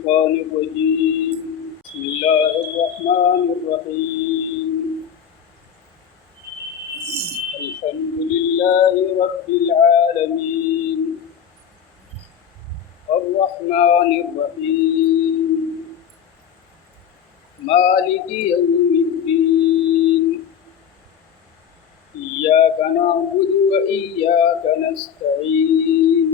الشيطان الرجيم بسم الله الرحمن الرحيم الحمد لله رب العالمين الرحمن الرحيم مالك يوم الدين إياك نعبد وإياك نستعين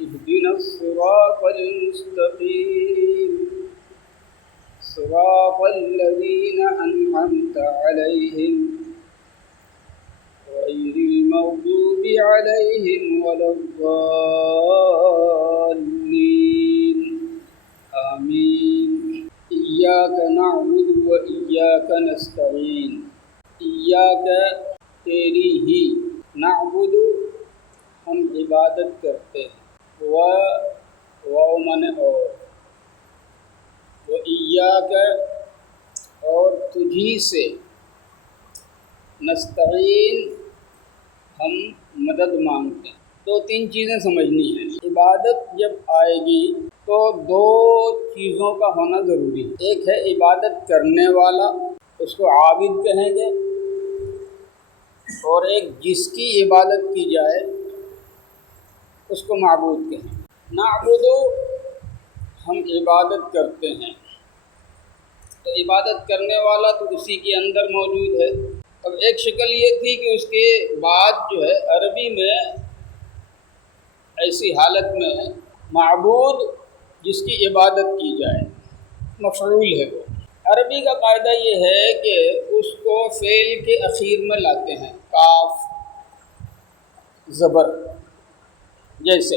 اهدنا الصراط المستقيم صراط الذين أنعمت عليهم غير المغضوب عليهم ولا الضالين آمين إياك نعبد وإياك نستعين إياك تیری ہی نعبد ہم عبادت کرتے ہیں و من اور ایاک اور تجھی سے نستعین ہم مدد مانگتے ہیں۔ دو تین چیزیں سمجھنی ہیں۔ عبادت جب آئے گی تو دو چیزوں کا ہونا ضروری ہے۔ ایک ہے عبادت کرنے والا، اس کو عابد کہیں گے، اور ایک جس کی عبادت کی جائے اس کو معبود کہیں۔ نعبد ہم عبادت کرتے ہیں، تو عبادت کرنے والا تو اسی کے اندر موجود ہے۔ اب ایک شکل یہ تھی کہ اس کے بعد جو ہے عربی میں ایسی حالت میں معبود جس کی عبادت کی جائے مفعول ہے وہ۔ عربی کا قاعدہ یہ ہے کہ اس کو فعل کے اخیر میں لاتے ہیں، کاف زبر۔ جیسے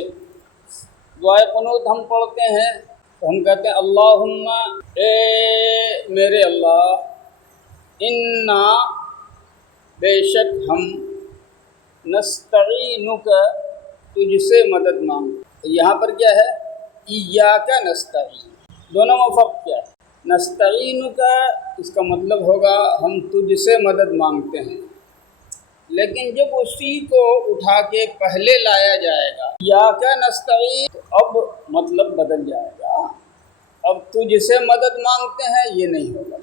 دعائے قنوت ہم پڑھتے ہیں تو ہم کہتے ہیں اللہم اے میرے اللہ، انا بے شک ہم نستعینک تجھ سے مدد مانگتے۔ یہاں پر کیا ہے؟ ایاک نستعین، دونوں میں فرق کیا ہے؟ نستعینک اس کا مطلب ہوگا ہم تجھ سے مدد مانگتے ہیں، لیکن جب اسی کو اٹھا کے پہلے لایا جائے گا ایاک نستعین تو اب مطلب بدل جائے گا۔ اب تجھ سے مدد مانگتے ہیں یہ نہیں ہوگا،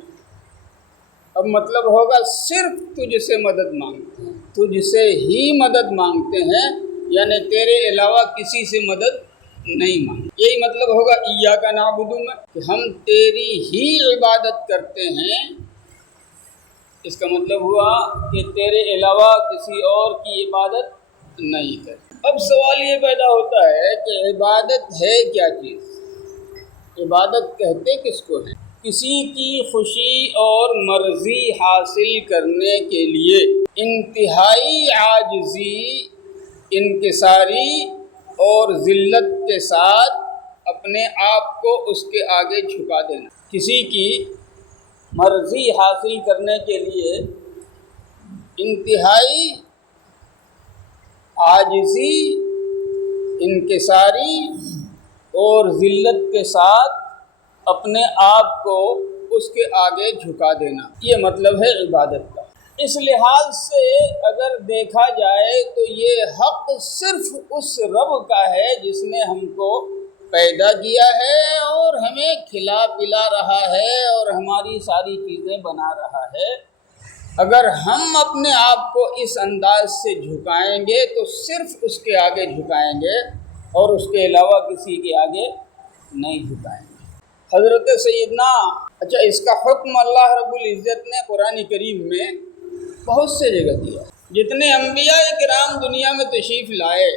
اب مطلب ہوگا صرف تجھ سے مدد مانگتے ہیں، تجھ سے ہی مدد مانگتے ہیں، یعنی تیرے علاوہ کسی سے مدد نہیں مانگتے۔ یہی مطلب ہوگا ایاک نعبد میں کہ ہم تیری ہی عبادت کرتے ہیں۔ اس کا مطلب ہوا کہ تیرے علاوہ کسی اور کی عبادت نہیں کرتے۔ اب سوال یہ پیدا ہوتا ہے کہ عبادت ہے کیا چیز؟ عبادت کہتے کس کو ہے؟ کسی کی خوشی اور مرضی حاصل کرنے کے لیے انتہائی عاجزی، انکساری اور ذلت کے ساتھ اپنے آپ کو اس کے آگے جھکا دینا۔ کسی کی مرضی حاصل کرنے کے لیے انتہائی عاجزی، انکساری اور ذلت کے ساتھ اپنے آپ کو اس کے آگے جھکا دینا، یہ مطلب ہے عبادت کا۔ اس لحاظ سے اگر دیکھا جائے تو یہ حق صرف اس رب کا ہے جس نے ہم کو پیدا کیا ہے اور ہمیں کھلا پلا رہا ہے اور ہماری ساری چیزیں بنا رہا ہے۔ اگر ہم اپنے آپ کو اس انداز سے جھکائیں گے تو صرف اس کے آگے جھکائیں گے اور اس کے علاوہ کسی کے آگے نہیں جھکائیں گے۔ حضرت سیدنا اس کا حکم اللہ رب العزت نے قرآن کریم میں بہت سے جگہ دیا۔ جتنے انبیاء کرام دنیا میں تشریف لائے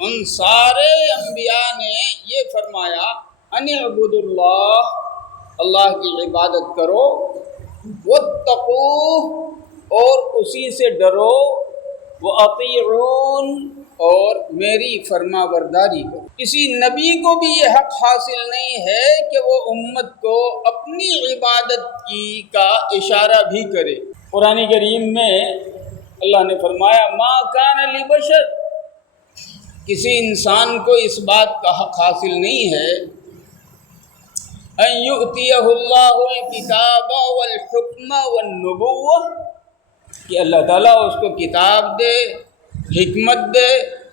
ان سارے انبیاء نے یہ فرمایا ان اعبدوا اللہ، اللہ کی عبادت کرو، واتقوہ اور اسی سے ڈرو، واطیعون اور میری فرما برداری کرو۔ کسی نبی کو بھی یہ حق حاصل نہیں ہے کہ وہ امت کو اپنی عبادت کی کا اشارہ بھی کرے۔ قرآن کریم میں اللہ نے فرمایا ما کان لبشر، کسی انسان کو اس بات کا حق حاصل نہیں ہے ان یؤتیہ اللہ الکتاب والحکم والنبوہ، کہ اللہ تعالیٰ اس کو کتاب دے، حکمت دے،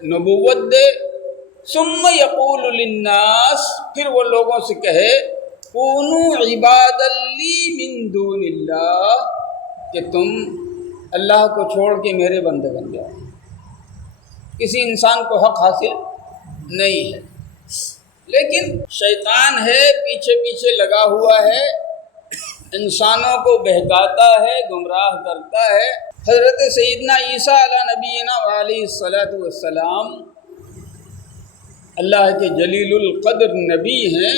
نبوت دے ثم یقول للناس، پھر وہ لوگوں سے کہے کونوا عبادا لی من دون اللہ، کہ تم اللہ کو چھوڑ کے میرے بندے بن جاؤ۔ کسی انسان کو حق حاصل نہیں ہے، لیکن شیطان ہے پیچھے پیچھے لگا ہوا ہے، انسانوں کو بہکاتا ہے، گمراہ کرتا ہے۔ حضرت سیدنا عیسیٰ علیہ نبینا علیہ الصلاۃ والسلام اللہ کے جلیل القدر نبی ہیں۔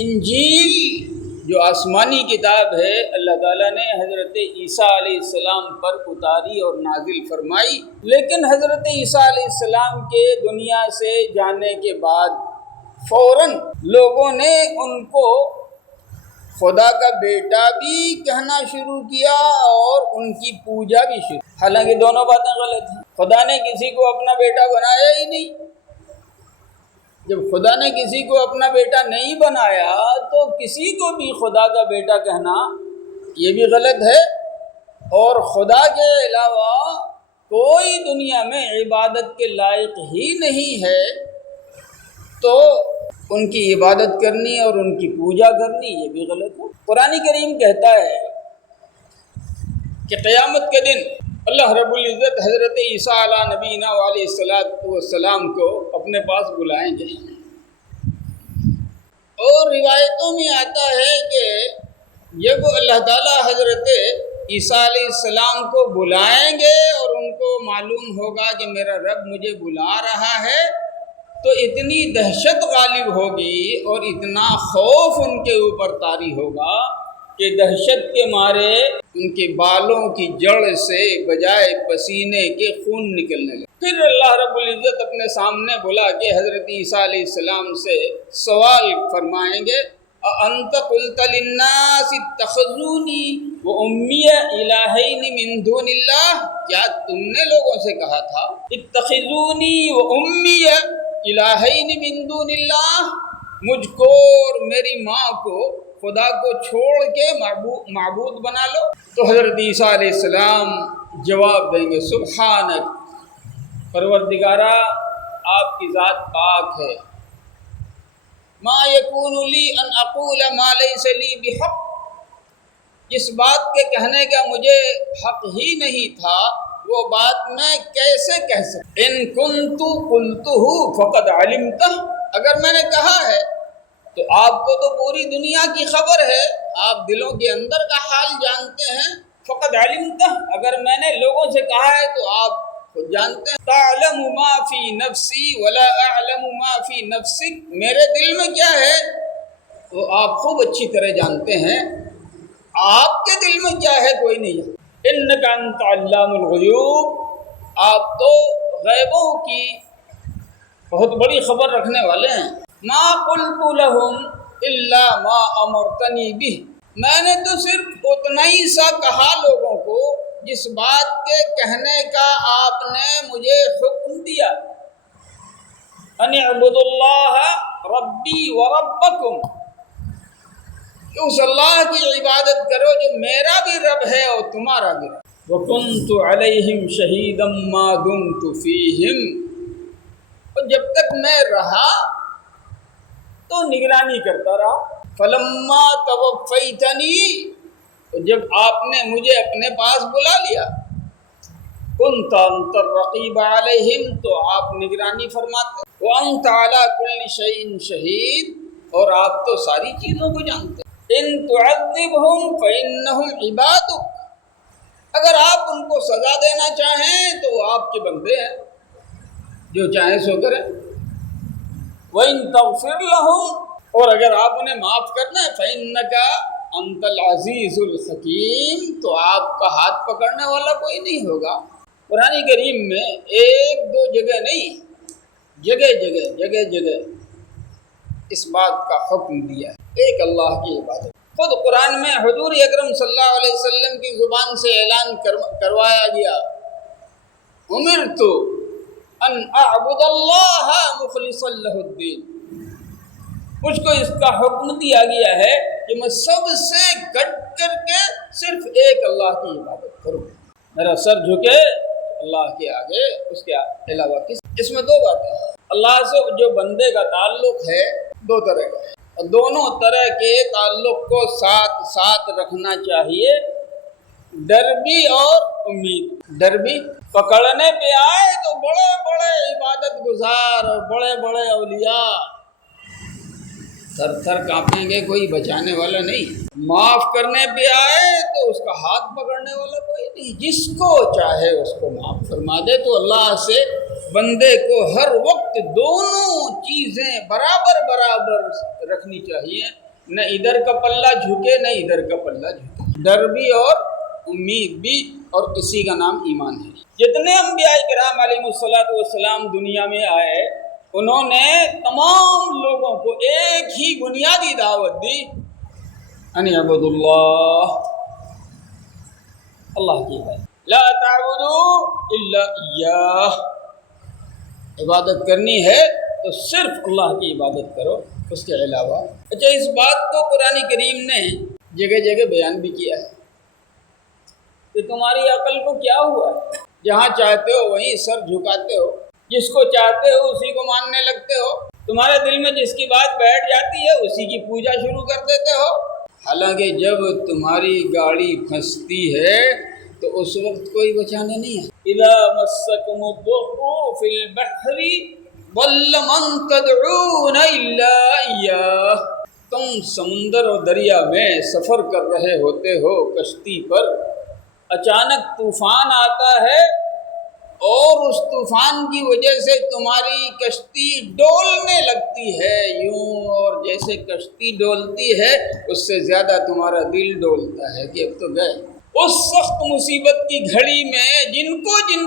انجیل جو آسمانی کتاب ہے اللہ تعالیٰ نے حضرت عیسیٰ علیہ السلام پر اتاری اور نازل فرمائی، لیکن حضرت عیسیٰ علیہ السلام کے دنیا سے جانے کے بعد فوراً لوگوں نے ان کو خدا کا بیٹا بھی کہنا شروع کیا اور ان کی پوجا بھی شروع، حالانکہ دونوں باتیں غلط ہیں۔ خدا نے کسی کو اپنا بیٹا بنایا ہی نہیں۔ جب خدا نے کسی کو اپنا بیٹا نہیں بنایا تو کسی کو بھی خدا کا بیٹا کہنا یہ بھی غلط ہے، اور خدا کے علاوہ کوئی دنیا میں عبادت کے لائق ہی نہیں ہے، تو ان کی عبادت کرنی اور ان کی پوجا کرنی یہ بھی غلط ہے۔ قرآن کریم کہتا ہے کہ قیامت کے دن اللہ رب العزت حضرت عیسیٰ علیہ نبینا علیہ السلام کو اپنے پاس بلائیں گے، اور روایتوں میں آتا ہے کہ جب اللہ تعالیٰ حضرت عیسیٰ علیہ السلام کو بلائیں گے اور ان کو معلوم ہوگا کہ میرا رب مجھے بلا رہا ہے، تو اتنی دہشت غالب ہوگی اور اتنا خوف ان کے اوپر طاری ہوگا کہ دہشت کے مارے ان کے بالوں کی جڑ سے بجائے پسینے کے خون نکلنے لگے۔ پھر اللہ رب العزت اپنے سامنے بلا کے حضرت عیسیٰ علیہ السلام سے سوال فرمائیں گے، اَأَنْتَ قُلْتَ لِلنَّاسِ اتَّخِذُونِي وَأُمِّيَ إِلَٰهَيْنِ مِن دُونِ اللَّهِ، کیا تم نے لوگوں سے کہا تھا اتَّخِذُونِي وَأُمِّيَ إِلَٰهَيْنِ مِن دُونِ اللَّهِ، مجھ کو اور میری ماں کو خدا کو چھوڑ کے معبود بنا لو؟ تو حضرت عیسیٰ علیہ السلام جواب دیں گے سبحانک، پروردگارا آپ کی ذات پاک ہے، ما یکون لی ان اقول ما لیس لی بحق، جس بات کے کہنے کا مجھے حق ہی نہیں تھا وہ بات میں کیسے کہہ سکتا۔ ان کنت قلتہ فقد علمتہ، اگر میں نے کہا ہے تو آپ کو تو پوری دنیا کی خبر ہے، آپ دلوں کے اندر کا حال جانتے ہیں۔ فقد علمتہ، اگر میں نے لوگوں سے کہا ہے تو آپ خود جانتے ہیں۔ تعلم ما فی نفسی ولا اعلم ما فی نفسک، میرے دل میں کیا ہے وہ آپ خوب اچھی طرح جانتے ہیں، آپ کے دل میں کیا ہے کوئی نہیں جانتا۔ انک انت علام الغیوب، آپ تو غیبوں کی بہت بڑی خبر رکھنے والے ہیں۔ ما قلت لهم الا ما امرتنی بہ، میں نے تو صرف اتنا ہی سا کہا لوگوں کو جس بات کے کہنے کا آپ نے مجھے حکم دیا، ان اعبدوا اللہ ربی وربکم، کہ اس اللہ کی عبادت کرو جو میرا بھی رب ہے اور تمہارا بھی رب۔ وکنت علیہم شہیدا ما دمت فیہم، اور جب تک میں رہا تو نگرانی کرتا رہا۔ فلما توفیتنی، جب آپ نے مجھے اپنے پاس بلا لیا، کنت انت الرقیب علیہم، تو آپ نگرانی فرماتے، وانت علی کل شیء شہید، اور آپ تو ساری چیزوں کو جانتے۔ ان تعذبہم فانہم عبادک، اگر آپ ان کو سزا دینا چاہیں تو وہ آپ کے بندے ہیں، جو چاہیں سو کریں۔ وَإِن تَغْفِرْ لَهُمْ، اور اگر آپ انہیں معاف کرنا ہے، فَإِنَّكَ أَنْتَ الْعَزِيزُ الْحَكِيمُ، تو آپ کا ہاتھ پکڑنے والا کوئی نہیں ہوگا۔ قرآن کریم میں ایک دو جگہ نہیں، جگہ جگہ اس بات کا حکم دیا ہے، ایک اللہ کی عبادت۔ خود قرآن میں حضور اکرم صلی اللہ علیہ وسلم کی زبان سے اعلان کروایا گیا، امرت ان اعبد اللہ مخلصا لہ الدین، مجھ کو اس کا حکم دیا گیا ہے کہ میں سب سے کٹ کر کے صرف ایک اللہ کی عبادت کروں، میرا سر جھکے اللہ کے آگے، اس کے علاوہ کس اس میں دو باتیں ہیں۔ اللہ سے جو بندے کا تعلق ہے دو طرح کا ہے، اور دونوں طرح کے تعلق کو ساتھ ساتھ رکھنا چاہیے، ڈر بھی اور امید۔ ڈر بھی پکڑنے پہ آئے تو بڑے بڑے عبادت گزار اور بڑے بڑے اولیاء تھر تھر کانپیں گے، کوئی بچانے والا نہیں۔ معاف کرنے پہ آئے تو اس کا ہاتھ پکڑنے والا کوئی نہیں، جس کو چاہے اس کو معاف فرما دے۔ تو اللہ سے بندے کو ہر وقت دونوں چیزیں برابر برابر رکھنی چاہیے، نہ ادھر کا پلہ جھکے نہ ادھر کا پلہ جھکے، ڈر بھی اور امید بھی، اور اسی کا نام ایمان ہے۔ جتنے انبیاء کرام علیہ الصلوۃ والسلام دنیا میں آئے، انہوں نے تمام لوگوں کو ایک ہی بنیادی دعوت دی، ان اعبدوا اللہ، اللہ کی عبادت، لا تعبدوا الا اياه، عبادت کرنی ہے تو صرف اللہ کی عبادت کرو، اس کے علاوہ۔ اچھا، اس بات کو قرآن کریم نے جگہ جگہ بیان بھی کیا ہے کہ تمہاری عقل کو کیا ہوا ہے، جہاں چاہتے ہو وہیں سر جھکاتے ہو، جس کو چاہتے ہو اسی کو ماننے لگتے ہو، تمہارے دل میں جس کی بات بیٹھ جاتی ہے اسی کی پوجا شروع کر دیتے ہو، حالانکہ جب تمہاری گاڑی پھنستی ہے تو اس وقت کوئی بچانے نہیں ہے۔ اذا مسکم الضر فی البحر ضل من تدعون الا اياه، تم سمندر اور دریا میں سفر کر رہے ہوتے ہو کشتی پر، اچانک طوفان آتا ہے اور اس طوفان کی وجہ سے تمہاری کشتی ڈولنے لگتی ہے یوں، اور جیسے کشتی ڈولتی ہے اس سے زیادہ تمہارا دل ڈولتا ہے کہ اب تو گئے۔ اس سخت مصیبت کی گھڑی میں جن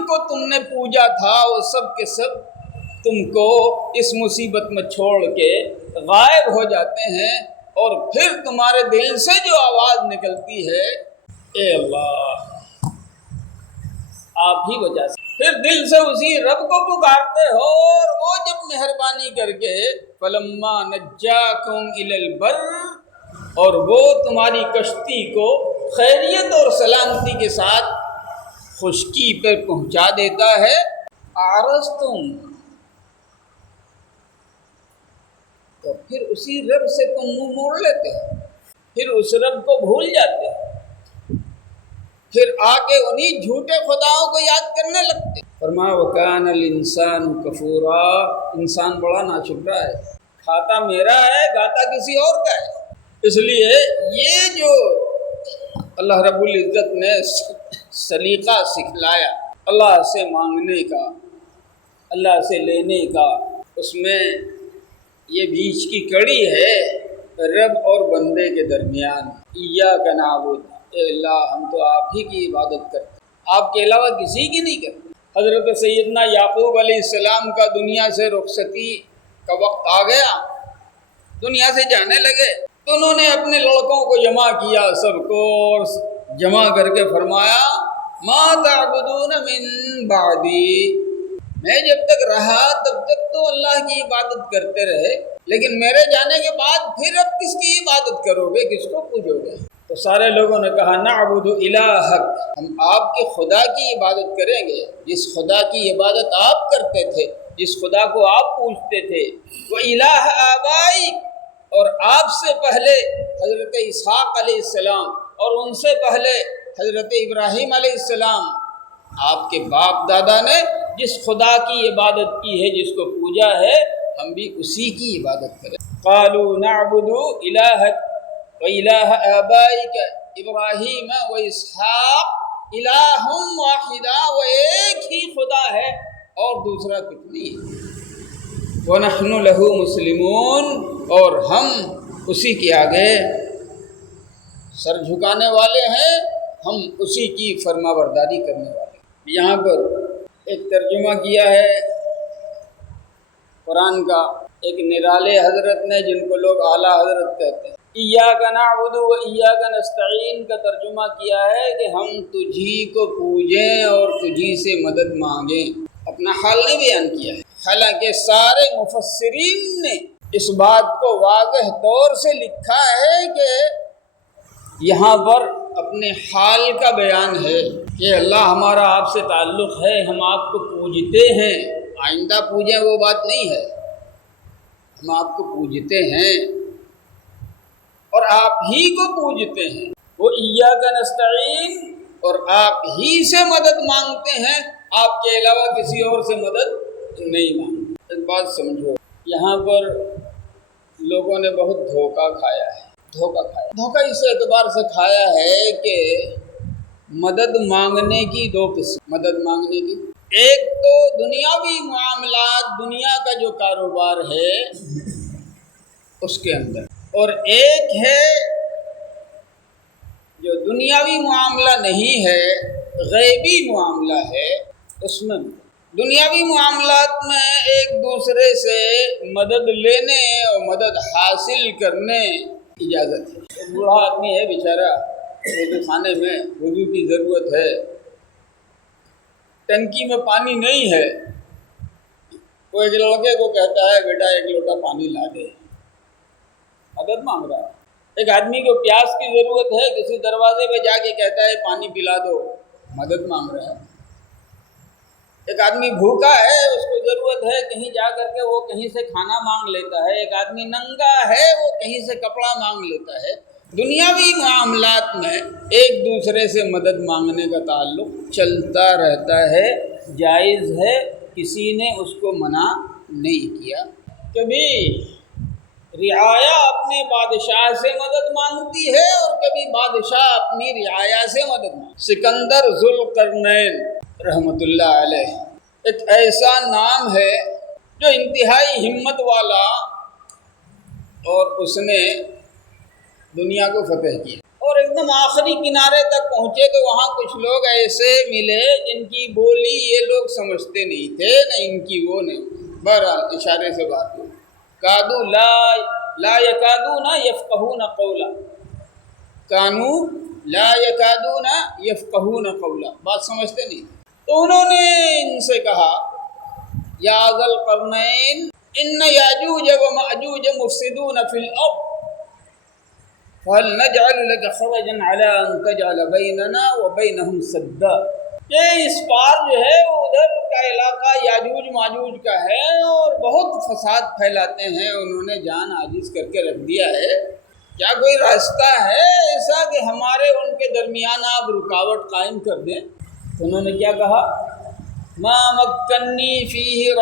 کو تم نے پوجا تھا وہ سب کے سب تم کو اس مصیبت میں چھوڑ کے غائب ہو جاتے ہیں، اور پھر تمہارے دل سے جو آواز نکلتی ہے، اے اللہ آپ ہی بچا سکتے، پھر دل سے اسی رب کو پکارتے ہو، اور وہ جب مہربانی کر کے فلما نجاکم الی البر، اور وہ تمہاری کشتی کو خیریت اور سلامتی کے ساتھ خشکی پر پہنچا دیتا ہے، اعرضتم، تو پھر اسی رب سے تم منہ موڑ لیتے ہو، پھر اس رب کو بھول جاتے ہو، پھر آ کے انہی جھوٹے خداؤں کو یاد کرنے لگتے۔ فرمایا وَكَانَ الْإِنسَانُ كَفُورًا، انسان بڑا ناشکرا ہے، کھاتا میرا ہے گاتا کسی اور کا ہے۔ اس لیے یہ جو اللہ رب العزت نے سلیقہ سکھلایا اللہ سے مانگنے کا، اللہ سے لینے کا، اس میں یہ بیچ کی کڑی ہے رب اور بندے کے درمیان، ایاک نعبد، اے اللہ ہم تو آپ ہی کی عبادت کرتے ہیں، آپ کے علاوہ کسی کی نہیں کرتے۔ حضرت سیدنا یعقوب علیہ السلام کا دنیا سے رخصتی کا وقت آ گیا، دنیا سے جانے لگے، تو انہوں نے اپنے لڑکوں کو جمع کیا، سب کو، اور جمع کر کے فرمایا ما تعبدون من بعدی، میں جب تک رہا تب تک تو اللہ کی عبادت کرتے رہے، لیکن میرے جانے کے بعد پھر اب کس کی عبادت کرو گے، کس کو پوجو گے؟ تو سارے لوگوں نے کہا نعبد الہک، ہم آپ کے خدا کی عبادت کریں گے، جس خدا کی عبادت آپ کرتے تھے، جس خدا کو آپ پوجتے تھے، وہ الہ آبائک، اور آپ سے پہلے حضرت اسحاق علیہ السلام، اور ان سے پہلے حضرت ابراہیم علیہ السلام، آپ کے باپ دادا نے جس خدا کی عبادت کی ہے، جس کو پوجا ہے، ہم بھی اسی کی عبادت کریں۔ قالوا نعبد الہک وَإِلَٰهَ آبَائِكَ ابراہیم واسحاق الہ واحدہ، وہ ایک ہی خدا ہے اور دوسرا کچھ نہیں ہے، وَنَحْنُ لَهُ مُسْلِمُونَ، اور ہم اسی کے آگے سر جھکانے والے ہیں، ہم اسی کی فرما برداری کرنے والے ہیں۔ یہاں پر ایک ترجمہ کیا ہے قرآن کا ایک نرالے حضرت نے، جن کو لوگ اعلیٰ حضرت کہتے ہیں، ایاک نعبد و ایاک نستعین کا ترجمہ کیا ہے کہ ہم تجھی کو پوجیں اور تجھی سے مدد مانگیں، اپنا حال نہیں بیان کیا ہے، حالانکہ سارے مفسرین نے اس بات کو واضح طور سے لکھا ہے کہ یہاں پر اپنے حال کا بیان ہے کہ اللہ ہمارا آپ سے تعلق ہے، ہم آپ کو پوجتے ہیں، آئندہ پوجیں وہ بات نہیں ہے، ہم آپ کو پوجتے ہیں اور آپ ہی کو پوجتے ہیں، وہ ایاک نستعین، اور آپ ہی سے مدد مانگتے ہیں، آپ کے علاوہ کسی اور سے مدد نہیں مانگتے۔ ایک بات سمجھو، یہاں پر لوگوں نے بہت دھوکہ کھایا ہے، دھوکہ اس اعتبار سے کھایا ہے کہ مدد مانگنے کی دو قسم، مدد مانگنے کی، ایک تو دنیاوی معاملات، دنیا کا جو کاروبار ہے اس کے اندر، اور ایک ہے جو دنیاوی معاملہ نہیں ہے، غیبی معاملہ ہے، اس میں دنیاوی معاملات میں ایک دوسرے سے مدد لینے اور مدد حاصل کرنے اجازت ہے۔ ایک بوڑھا آدمی ہے بیچارہ، وضو خانے میں وضو کی ضرورت ہے، ٹنکی میں پانی نہیں ہے، وہ ایک لڑکے کو کہتا ہے بیٹا ایک لوٹا پانی لا دے، مدد مانگ رہا ہے۔ ایک آدمی کو پیاس کی ضرورت ہے، کسی دروازے پہ جا کے کہتا ہے پانی پلا دو، مدد مانگ رہا ہے۔ ایک آدمی بھوکا ہے، اس کو ضرورت ہے، کہیں جا کر کے وہ کہیں سے کھانا مانگ لیتا ہے۔ ایک آدمی ننگا ہے، وہ کہیں سے کپڑا مانگ لیتا ہے۔ دنیاوی معاملات میں ایک دوسرے سے مدد مانگنے کا تعلق چلتا رہتا ہے، جائز ہے، کسی نے اس کو منع نہیں کیا۔ کبھی رعایا اپنے بادشاہ سے مدد مانگتی ہے اور کبھی بادشاہ اپنی رعایا سے مدد مانگتی۔ سکندر ذوالقرنین رحمۃ اللہ علیہ ایک ایسا نام ہے جو انتہائی ہمت والا، اور اس نے دنیا کو فتح کیا، اور ایک دم آخری کنارے تک پہنچے تو وہاں کچھ لوگ ایسے ملے جن کی بولی یہ لوگ سمجھتے نہیں تھے، نہ ان کی وہ نہیں، بہرحال اشارے سے بات ہوئی۔ کادو لا یکادون یفقہون قولا، کانو لا یکادون یفقہون قولا، بات سمجھتے نہیں تھے۔ تو انہوں نے ان سے کہا یا ذا القرنین ان یاجوج و ماجوج مفسدون فی الارض فهل نجعل لك خرجا على ان تجعل بیننا وبینہم سدا۔ یہ اس پار جو ہے وہ ادھر کا علاقہ یاجوج ماجوج کا ہے اور بہت فساد پھیلاتے ہیں، انہوں نے جان عاجز کر کے رکھ دیا ہے، کیا کوئی راستہ ہے ایسا کہ ہمارے ان کے درمیان آپ رکاوٹ قائم کر دیں؟ تو انہوں نے کیا کہا، ما مکنی فیہ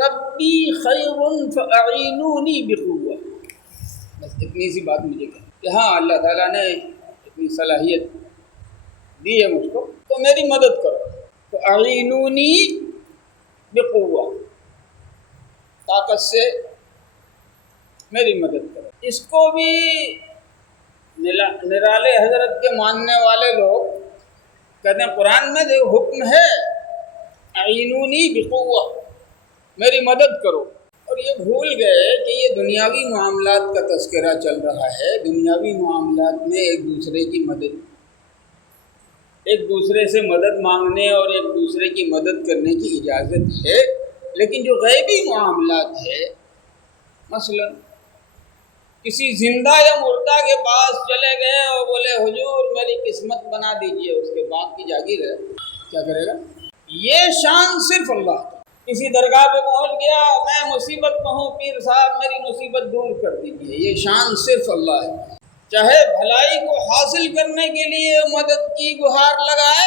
ربی خیر فاعینونی بقوہ۔ بس اتنی سی بات مجھے کہا کہ ہاں اللہ تعالیٰ نے اتنی صلاحیت دی ہے مجھ کو، تو میری مدد کرو، فاعینونی بقوہ، طاقت سے میری مدد کرو۔ اس کو بھی نرالے حضرت کے ماننے والے لوگ کہتے ہیں قرآن میں جو حکم ہے اعینونی بقوہ، میری مدد کرو، اور یہ بھول گئے کہ یہ دنیاوی معاملات کا تذکرہ چل رہا ہے۔ دنیاوی معاملات میں ایک دوسرے کی مدد، ایک دوسرے سے مدد مانگنے اور ایک دوسرے کی مدد کرنے کی اجازت ہے، لیکن جو غیبی معاملات ہے، مثلا کسی زندہ یا مردہ کے پاس چلے گئے اور بولے حضور میری قسمت بنا دیجئے، اس کے بعد کی جاگیر ہے، کیا کرے گا؟ یہ شان صرف اللہ کا۔ کسی درگاہ پہ پہنچ گیا، میں مصیبت میں ہوں، پیر صاحب میری مصیبت دور کر دیجئے، یہ شان صرف اللہ ہے۔ چاہے بھلائی کو حاصل کرنے کے لیے مدد کی گہار لگائے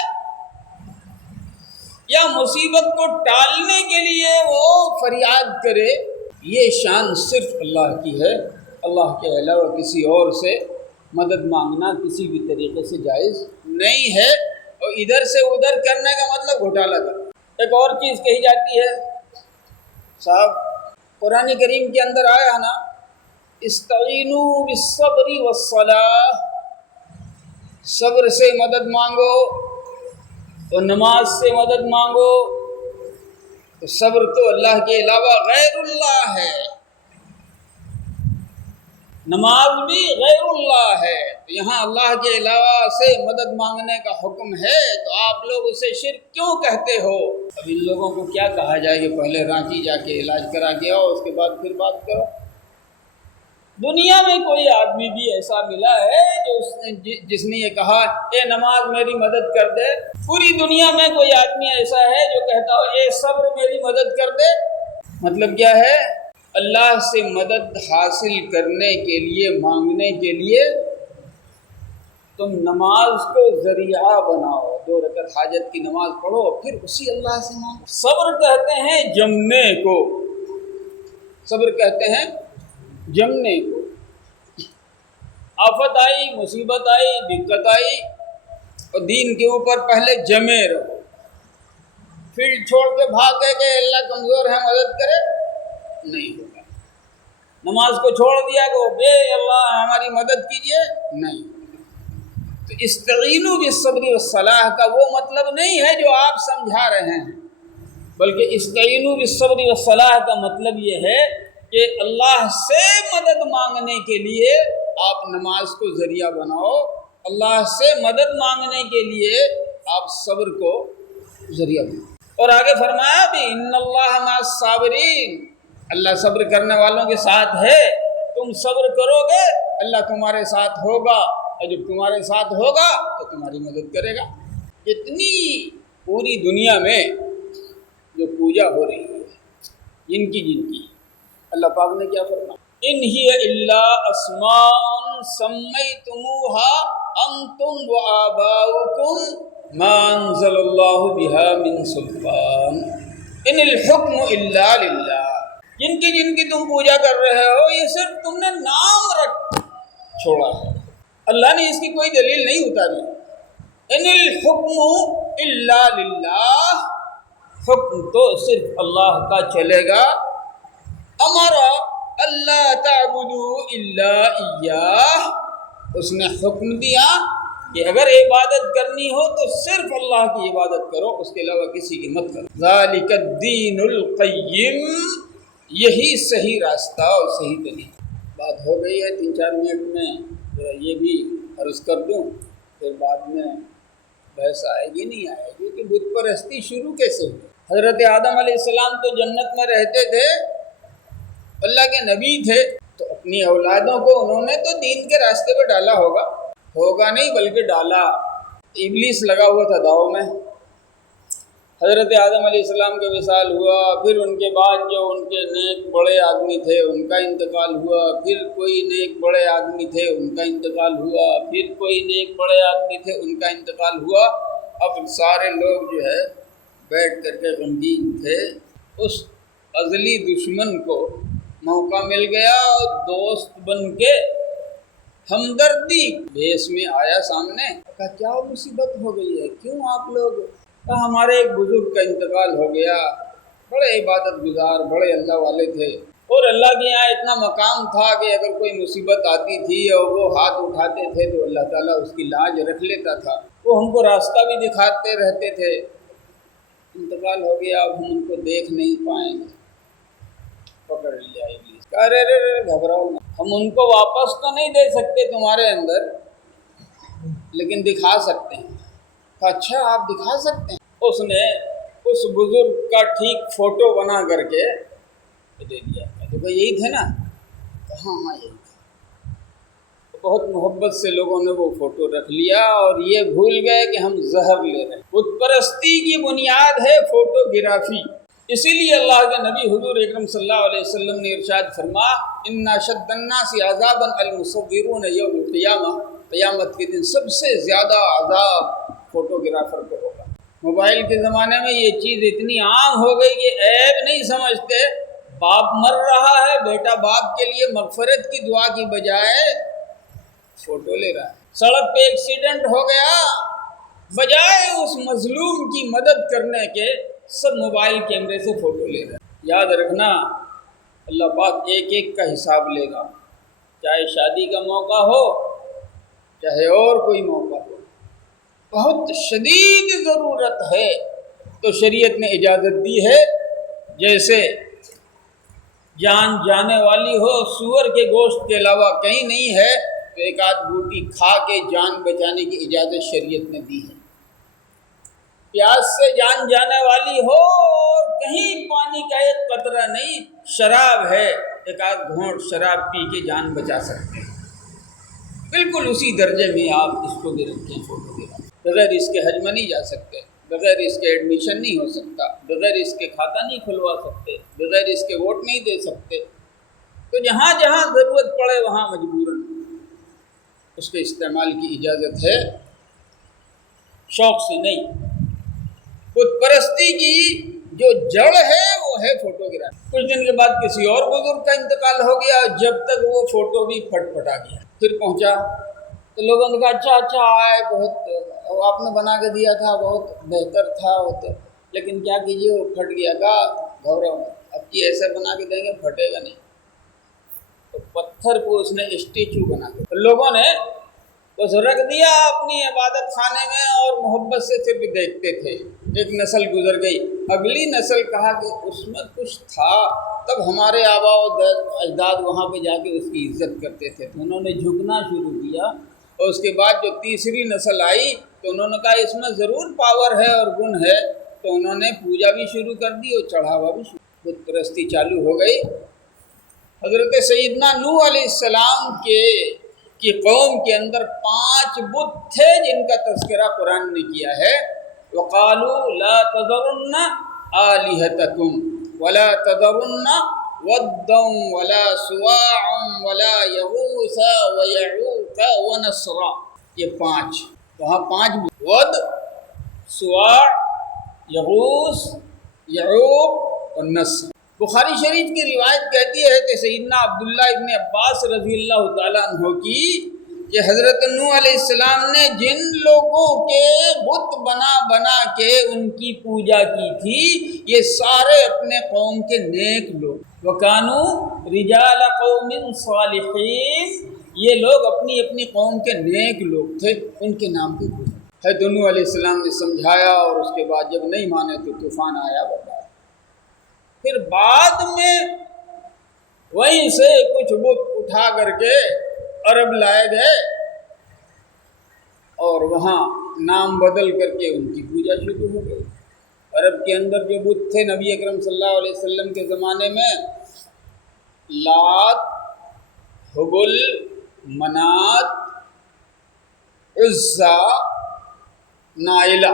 یا مصیبت کو ٹالنے کے لیے وہ فریاد کرے، یہ شان صرف اللہ کی ہے۔ اللہ کے علاوہ کسی اور سے مدد مانگنا کسی بھی طریقے سے جائز نہیں ہے، اور ادھر سے ادھر کرنے کا مطلب گھوٹالہ کرنا۔ ایک اور چیز کہی جاتی ہے صاحب، قرآن کریم کے اندر آیا نا استعینوا بالصبر والصلاۃ، صبر سے مدد مانگو اور نماز سے مدد مانگو، تو صبر تو اللہ کے علاوہ غیر اللہ ہے، نماز بھی غیر اللہ ہے، تو یہاں اللہ کے علاوہ سے مدد مانگنے کا حکم ہے، تو آپ لوگ اسے شرک کیوں کہتے ہو؟ اب ان لوگوں کو کیا کہا جائے کہ پہلے رانچی جا کے علاج کرا کے آؤ، اس کے بعد پھر بات کرو۔ دنیا میں کوئی آدمی بھی ایسا ملا ہے جس نے یہ کہا اے نماز میری مدد کر دے؟ پوری دنیا میں کوئی آدمی ایسا ہے جو کہتا ہو اے صبر میری مدد کر دے؟ مطلب کیا ہے؟ اللہ سے مدد حاصل کرنے کے لیے، مانگنے کے لیے تم نماز کو ذریعہ بناؤ، 2 رکعت حاجت کی نماز پڑھو، پھر اسی اللہ سے مانگو۔ صبر کہتے ہیں جمنے کو، صبر کہتے ہیں جمنے کو۔ آفت آئی، مصیبت آئی، دقت آئی اور دین کے اوپر پہلے جمے رہو، فیلڈ چھوڑ کے بھاگ گئے کہ اللہ کمزور ہے مدد کرے، نہیں ہوگا۔ نماز کو چھوڑ دیا کہ بے اللہ ہماری مدد کیجئے، نہیں۔ تو استعینوا بالصبر والصلاح کا وہ مطلب نہیں ہے جو آپ سمجھا رہے ہیں، بلکہ استعینوا بالصبر والصلاح کا مطلب یہ ہے کہ اللہ سے مدد مانگنے کے لیے آپ نماز کو ذریعہ بناؤ، اللہ سے مدد مانگنے کے لیے آپ صبر کو ذریعہ بناؤ۔ اور آگے فرمایا بھی ان اللہ مع الصابرین، اللہ صبر کرنے والوں کے ساتھ ہے، تم صبر کرو گے اللہ تمہارے ساتھ ہوگا، اور جب تمہارے ساتھ ہوگا تو تمہاری مدد کرے گا۔ اتنی پوری دنیا میں جو پوجا ہو رہی ہے جن کی اللہ پاک نے کیا فرمایا؟ ان ہی الا اسماء سمیتموها انتم وآباؤکم ما انزل اللہ بها من سلطان ان الحکم الا للہ۔ جن کی تم پوجا کر رہے ہو یہ صرف تم نے نام رکھ چھوڑا ہے، اللہ نے اس کی کوئی دلیل نہیں اتاری۔ ان الحکم الا للہ، حکم تو صرف اللہ کا چلے گا۔ امرا اللہ تعبدوا الا ایاہ، اس نے حکم دیا کہ اگر عبادت کرنی ہو تو صرف اللہ کی عبادت کرو، اس کے علاوہ کسی کی مت کرو۔ ذالک الدین القیم، یہی صحیح راستہ اور صحیح طریقہ۔ بات ہو گئی ہے 3-4 منٹ میں، ذرا یہ بھی عرض کر دوں، پھر بعد میں بحث آئے گی نہیں آئے گی کہ بت پرستی شروع کیسے ہوئی۔ حضرت آدم علیہ السلام تو جنت میں رہتے تھے، اللہ کے نبی تھے، تو اپنی اولادوں کو انہوں نے تو دین کے راستے پہ ڈالا ہوگا نہیں بلکہ ڈالا۔ ابلیس لگا ہوا تھا داؤ میں۔ حضرت آدم علیہ السلام کا وصال ہوا، پھر ان کے بعد جو ان کے نیک بڑے آدمی تھے ان کا انتقال ہوا، پھر کوئی نیک بڑے آدمی تھے ان کا انتقال ہوا، پھر کوئی نیک بڑے آدمی تھے ان کا انتقال ہوا۔ اب سارے لوگ جو ہے بیٹھ کر کے غمگین تھے۔ اس ازلی دشمن کو موقع مل گیا اور دوست بن کے ہمدردی بھیس میں آیا سامنے، کہا کیا مصیبت ہو گئی ہے، کیوں آپ لوگ؟ کہا ہمارے ایک بزرگ کا انتقال ہو گیا، بڑے عبادت گزار، بڑے اللہ والے تھے، اور اللہ کے یہاں اتنا مقام تھا کہ اگر کوئی مصیبت آتی تھی اور وہ ہاتھ اٹھاتے تھے تو اللہ تعالیٰ اس کی لاج رکھ لیتا تھا، وہ ہم کو راستہ بھی دکھاتے رہتے تھے۔ انتقال ہو گیا، اب ہم ان کو دیکھ نہیں پائیں گے۔ پکڑ لیا ابلیس، ارے گھبراؤ نہ، ہم ان کو واپس تو نہیں دے سکتے تمہارے اندر، لیکن دکھا سکتے ہیں۔ اچھا آپ دکھا سکتے ہیں؟ اس نے اس بزرگ کا ٹھیک فوٹو بنا کر کے دے دیا۔ تو کہ یہی تھے نا؟ ہاں یہی تھے۔ بہت محبت سے لوگوں نے وہ فوٹو رکھ لیا اور یہ بھول گئے کہ ہم زہر لے رہے ہیں۔ بت پرستی کی بنیاد ہے فوٹوگرافی۔ اسی لیے اللہ کے نبی حضور اکرم صلی اللہ علیہ وسلم نے ارشاد فرمایا ان اشد الناس عذابا المصورون یوم القیامہ، قیامت کے دن سب سے زیادہ عذاب فوٹوگرافر کو ہوگا۔ موبائل کے زمانے میں یہ چیز اتنی عام ہو گئی کہ عیب نہیں سمجھتے۔ باپ مر رہا ہے، بیٹا باپ کے لیے مغفرت کی دعا کی بجائے فوٹو لے رہا ہے۔ سڑک پہ ایکسیڈنٹ ہو گیا، بجائے اس مظلوم کی مدد کرنے کے سب موبائل کیمرے سے فوٹو لے رہے ہیں۔ یاد رکھنا اللہ پاک ایک ایک کا حساب لے گا، چاہے شادی کا موقع ہو چاہے اور کوئی موقع ہو۔ بہت شدید ضرورت ہے تو شریعت نے اجازت دی ہے، جیسے جان جانے والی ہو، سور کے گوشت کے علاوہ کہیں نہیں ہے تو ایک آدھ بوٹی کھا کے جان بچانے کی اجازت شریعت نے دی ہے۔ پیاس سے جان جانے والی ہو اور کہیں پانی کا ایک قطرہ نہیں، شراب ہے، ایک آدھ گھونٹ شراب پی کے جان بچا سکتے ہیں، بالکل اسی درجے میں آپ اس کو بھی رکھیں فوٹو کے بعد۔ بغیر اس کے حج میں نہیں جا سکتے، بغیر اس کے ایڈمیشن نہیں ہو سکتا، بغیر اس کے کھاتہ نہیں کھلوا سکتے، بغیر اس کے ووٹ نہیں دے سکتے۔ تو جہاں جہاں ضرورت پڑے وہاں مجبوراً اس کے استعمال کی اجازت ہے، شوق سے نہیں۔ بت پرستی کی جو جڑ ہے وہ ہے فوٹوگرافی۔ کچھ دن کے بعد کسی اور بزرگ کا انتقال ہو گیا، جب تک وہ فوٹو بھی پھٹ پھٹا گیا۔ پھر پہنچا تو لوگوں نے کہا اچھا آئے، بہت آپ نے بنا کے دیا تھا، بہت بہتر تھا وہ تو، لیکن کیا کیجیے وہ پھٹ گیا۔ کہا گھبراؤ مت، اب کی ایسے بنا کے دیں گے پھٹے گا نہیں۔ تو پتھر کو اس نے اسٹیچو بنا کے لوگوں نے بس رکھ دیا اپنی عبادت خانے میں، اور محبت سے صرف دیکھتے تھے۔ ایک نسل گزر گئی، اگلی نسل کہا کہ اس میں کچھ تھا، تب ہمارے آباء و اجداد وہاں پہ جا کے اس کی عزت کرتے تھے، تو انہوں نے جھکنا شروع کیا۔ اور اس کے بعد جو تیسری نسل آئی تو انہوں نے کہا اس میں ضرور پاور ہے اور گن ہے، تو انہوں نے پوجا بھی شروع کر دی اور چڑھاوا بھی شروع، بت پرستی چالو ہو گئی۔ حضرت سیدنا نوح علیہ السلام کی قوم کے اندر 5 بت تھے جن کا تذکرہ قرآن نے کیا ہے۔ وَقَالُوا لَا تَذَرُنَّ آلِهَتَكُمْ وَلَا تَذَرُنَّ وَدًّا وَلَا سُوَاعًا وَلَا يَغُوثَ وَيَعُوقَ وَنَسْرًا۔ یہ 5 وہاں 5 ود، سواع، یغوث، یعوق اور نسر۔ بخاری شریف کی روایت کہتی ہے کہ سیدنا عبداللہ ابن عباس رضی اللہ تعالیٰ عنہ کی کہ حضرت نوح علیہ السلام نے جن لوگوں کے بت بنا بنا کے ان کی پوجا کی تھی، یہ سارے اپنے قوم کے نیک لوگ، وَكَانُوا رِجَالَ قَوْمٍ صَالِحِينَ، یہ لوگ اپنی اپنی قوم کے نیک لوگ تھے، ان کے نام پہ پوجا۔ حضرت نوح علیہ السلام نے سمجھایا، اور اس کے بعد جب نہیں مانے تو طوفان آیا بتا۔ پھر بعد میں وہیں سے کچھ بت اٹھا کر کے عرب لائے گئے، اور وہاں نام بدل کر کے ان کی پوجا شروع ہو گئی۔ عرب کے اندر جو بت تھے نبی اکرم صلی اللہ علیہ وسلم کے زمانے میں، لات، حبل، منات، عزا، نائلہ،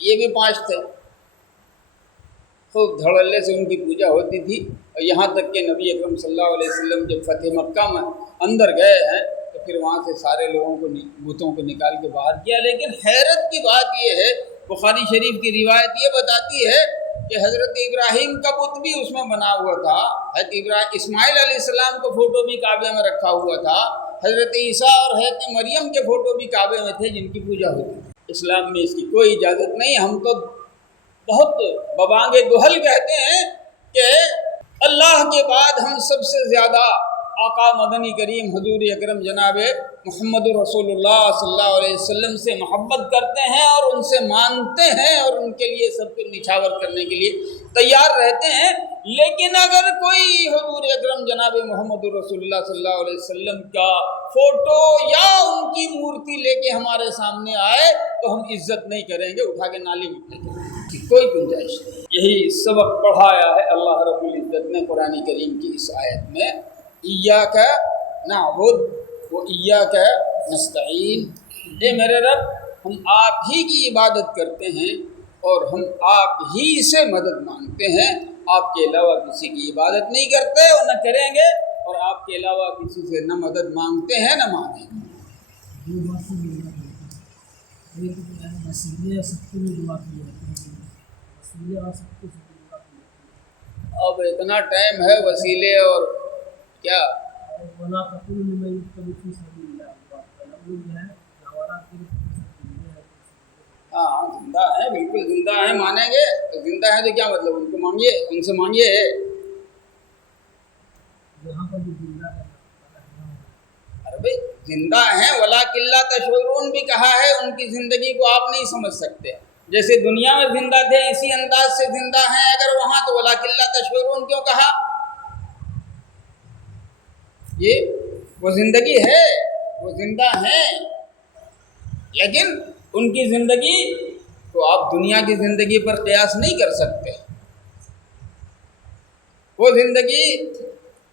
یہ بھی 5 تھے۔ خوب دھڑلے سے ان کی پوجا ہوتی تھی، اور یہاں تک کہ نبی اکرم صلی اللہ علیہ وسلم جب فتح مکہ میں اندر گئے ہیں تو پھر وہاں سے سارے لوگوں کو بتوں کو نکال کے باہر کیا۔ لیکن حیرت کی بات یہ ہے، بخاری شریف کی روایت یہ بتاتی ہے کہ حضرت ابراہیم کا بت بھی اس میں بنا ہوا تھا، حضرت اسماعیل علیہ السلام کو فوٹو بھی کعبے میں رکھا ہوا تھا، حضرت عیسیٰ اور حضرت مریم کے فوٹو بھی کعبے میں تھے جن کی پوجا ہوتی تھی۔ اسلام میں اس کی کوئی اجازت نہیں۔ ہم تو بہت ببانگ دہل کہتے ہیں کہ اللہ کے بعد ہم سب سے زیادہ آقا مدنی کریم حضور اکرم جناب محمد رسول اللہ صلی اللہ علیہ وسلم سے محبت کرتے ہیں، اور ان سے مانتے ہیں، اور ان کے لیے سب کو نچھاور کرنے کے لیے تیار رہتے ہیں۔ لیکن اگر کوئی حضور اکرم جناب محمد رسول اللہ صلی اللہ علیہ وسلم کا فوٹو یا ان کی مورتی لے کے ہمارے سامنے آئے تو ہم عزت نہیں کریں گے، اٹھا کے نالی میں پھینکیں گے، کوئی گنجائش نہیں۔ یہی سبق پڑھایا ہے اللہ رب العزت نے قرآن کریم کی اس آیت میں، ایاک نعبد و ایاک نستعین، اے میرے رب ہم آپ ہی کی عبادت کرتے ہیں اور ہم آپ ہی سے مدد مانگتے ہیں، آپ کے علاوہ کسی کی عبادت نہیں کرتے اور نہ کریں گے، اور آپ کے علاوہ کسی سے نہ مدد مانگتے ہیں نہ مانگیں گے۔ اب اتنا ٹائم ہے وسیلے اور کیا، ہاں زندہ ہیں، بالکل زندہ ہیں، مانیں گے تو زندہ ہیں تو کیا مطلب، ان کو مانگیے، ان سے مانگیے۔ ارے بھائی زندہ ہیں، وَلَٰكِن لَّا تَشْعُرُونَ بھی کہا ہے، ان کی زندگی کو آپ نہیں سمجھ سکتے۔ جیسے دنیا میں زندہ تھے اسی انداز سے زندہ ہیں اگر وہاں، تو وَلَٰكِن لَّا تَشْعُرُونَ کیوں کہا؟ یہ وہ زندگی ہے، وہ زندہ ہیں، لیکن ان کی زندگی تو آپ دنیا کی زندگی پر قیاس نہیں کر سکتے۔ وہ زندگی